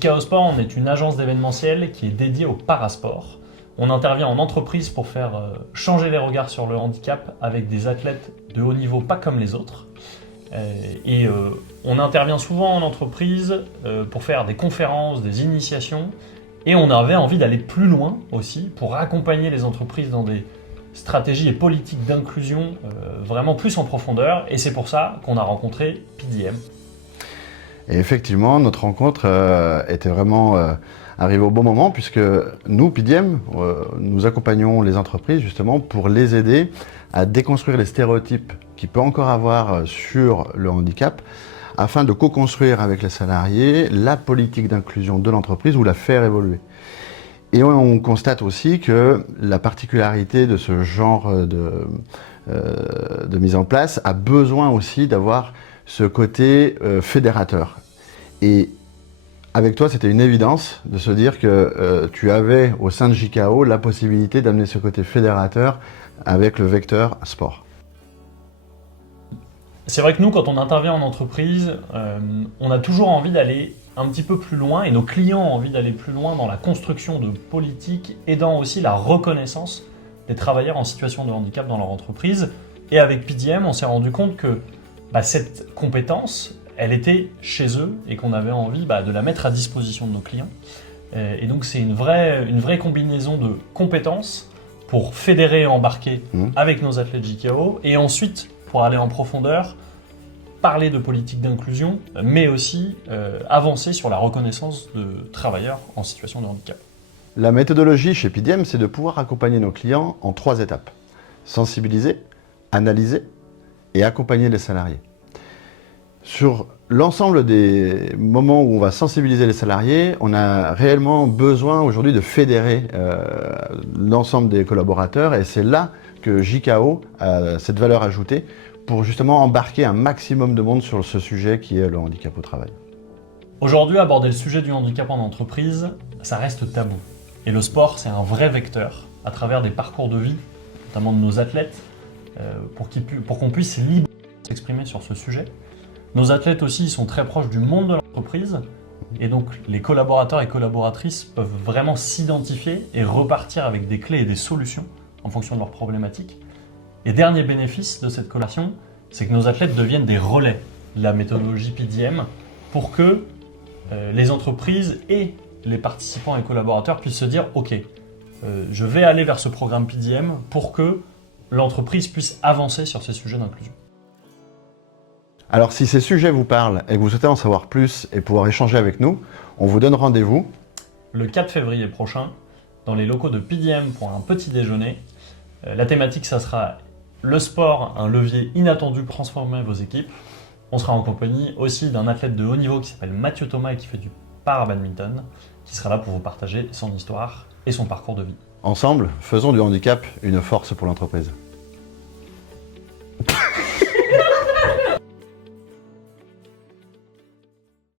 JKO Sport, on est une agence d'événementiel qui est dédiée au parasport. On intervient en entreprise pour faire changer les regards sur le handicap avec des athlètes de haut niveau pas comme les autres. On intervient souvent en entreprise pour faire des conférences, des initiations. Et on avait envie d'aller plus loin aussi pour accompagner les entreprises dans des stratégies et politiques d'inclusion vraiment plus en profondeur. Et c'est pour ça qu'on a rencontré PDM. Et effectivement, notre rencontre était vraiment arrivée au bon moment puisque nous, PDM, nous accompagnons les entreprises justement pour les aider à déconstruire les stéréotypes qu'il peut encore avoir sur le handicap afin de co-construire avec les salariés la politique d'inclusion de l'entreprise ou la faire évoluer. Et on constate aussi que la particularité de ce genre de mise en place a besoin aussi d'avoir ce côté fédérateur. Et avec toi, c'était une évidence de se dire que tu avais au sein de JKO la possibilité d'amener ce côté fédérateur avec le vecteur sport. C'est vrai que nous, quand on intervient en entreprise, on a toujours envie d'aller un petit peu plus loin et nos clients ont envie d'aller plus loin dans la construction de politiques aidant aussi la reconnaissance des travailleurs en situation de handicap dans leur entreprise. Et avec PDM, on s'est rendu compte que cette compétence, elle était chez eux et qu'on avait envie de la mettre à disposition de nos clients. Et donc c'est une vraie combinaison de compétences pour fédérer et embarquer avec nos athlètes JKO et ensuite pour aller en profondeur, parler de politique d'inclusion, mais aussi avancer sur la reconnaissance de travailleurs en situation de handicap. La méthodologie chez PDM, c'est de pouvoir accompagner nos clients en 3 étapes. Sensibiliser, analyser et accompagner les salariés. Sur l'ensemble des moments où on va sensibiliser les salariés, on a réellement besoin aujourd'hui de fédérer l'ensemble des collaborateurs et c'est là que JKO a cette valeur ajoutée pour justement embarquer un maximum de monde sur ce sujet qui est le handicap au travail. Aujourd'hui, aborder le sujet du handicap en entreprise, ça reste tabou. Et le sport, c'est un vrai vecteur à travers des parcours de vie, notamment de nos athlètes, pour qu'on puisse librement s'exprimer sur ce sujet. Nos athlètes aussi sont très proches du monde de l'entreprise et donc les collaborateurs et collaboratrices peuvent vraiment s'identifier et repartir avec des clés et des solutions en fonction de leurs problématiques. Et dernier bénéfice de cette collaboration, c'est que nos athlètes deviennent des relais de la méthodologie PDM pour que les entreprises et les participants et collaborateurs puissent se dire « Ok, je vais aller vers ce programme PDM pour que l'entreprise puisse avancer sur ces sujets d'inclusion. » Alors si ces sujets vous parlent et que vous souhaitez en savoir plus et pouvoir échanger avec nous, on vous donne rendez-vous le 4 février prochain dans les locaux de PDM pour un petit déjeuner. La thématique, ça sera le sport, un levier inattendu pour transformer vos équipes. On sera en compagnie aussi d'un athlète de haut niveau qui s'appelle Mathieu Thomas et qui fait du para-badminton, qui sera là pour vous partager son histoire et son parcours de vie. Ensemble, faisons du handicap une force pour l'entreprise.